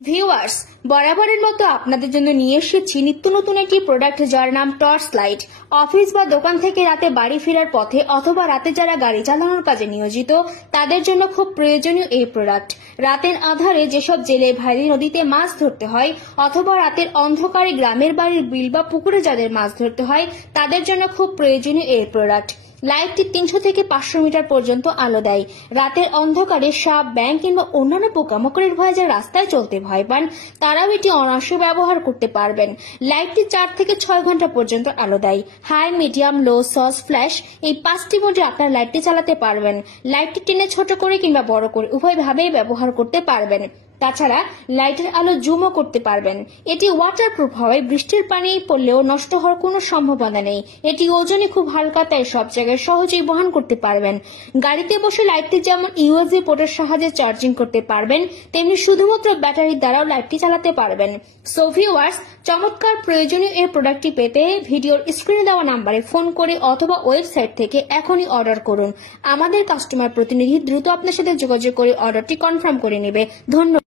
Viewers, বরাবরের মতো আপনাদের জন্য নিয়ে এসেছি নিত্য নতুন একটি প্রোডাক্ট যার নাম টর্চ লাইট। অফিস বা দোকান থেকে রাতে বাড়ি ফেরার পথে অথবা রাতে যারা গাড়ি চালানোর কাজে নিয়োজিত তাদের জন্য খুব প্রয়োজনীয় এই প্রোডাক্ট। রাতের আধারে যেসব জেলে ভাইদের নদীতে মাছ ধরতে হয় অথবা রাতের অন্ধকারে গ্রামের বাড়ির বিল বা পুকুরে যাদের মাছ ধরতে হয় তাদের জন্য খুব প্রয়োজনীয় এই প্রোডাক্ট। লাইটটি 300 থেকে 500 মিটার পর্যন্ত আলো দেয়। রাতের অন্ধকারে সাপ, ব্যাঙ কিংবা অন্যান্য পোকামাকড়ের ভয়ে যারা রাস্তায় চলতে ভয় পান তারাও এটি অনায়াসে ব্যবহার করতে পারবেন। লাইটটি 4 থেকে 6 ঘন্টা পর্যন্ত আলো দেয়। হাই, মিডিয়াম, লো, সস, ফ্ল্যাশ এই 5টি মোডে আপনার লাইটটি চালাতে পারবেন। লাইটটি টেনে ছোট করে কিংবা বড় করে উভয়ভাবেই ব্যবহার করতে পারবেন। তাছাড়া লাইটের আলো জুমও করতে পারবেন। এটি ওয়াটারপ্রুফ হওয়ায় বৃষ্টির পানি পড়লেও নষ্ট হওয়ার কোনো সম্ভাবনা নেই। এটি ওজনে খুব হালকা, তাই সব জায়গায় সহজেই বহন করতে পারবেন। গাড়িতে বসে লাইটটি যেমন ইউএসবি পোর্টের সাহায্যে চার্জিং করতে পারবেন, তেমনি শুধুমাত্র ব্যাটারির দ্বারাও লাইটটি চালাতে পারবেন। সো ভিউয়ার্স, চমৎকার প্রয়োজনীয় এই প্রোডাক্টটি পেতে ভিডিওর স্ক্রিনে দেওয়া নাম্বারে ফোন করে অথবা ওয়েবসাইট থেকে এখনই অর্ডার করুন। আমাদের কাস্টমার প্রতিনিধি দ্রুত আপনার সাথে যোগাযোগ করে অর্ডারটি কনফার্ম করে নেবে। ধন্যবাদ।